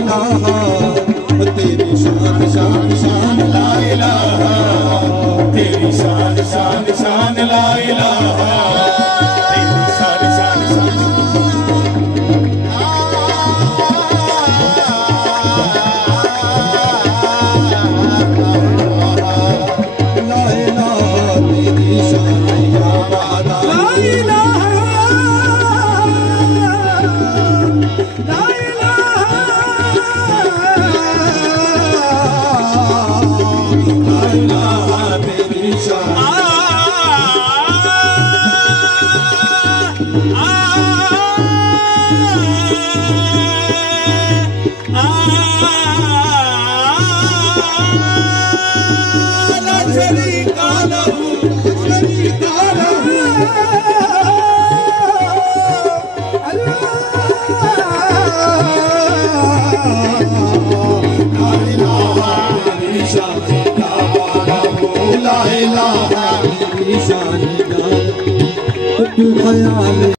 इलाहा तेरी शान शान शान ला इलाहा तेरी शान शान शान ला इलाहा तेरी शान शान शान ला इलाहा तेरी शान या वादा ला इलाहा ला इलाहा तेरी शान तू ख्याल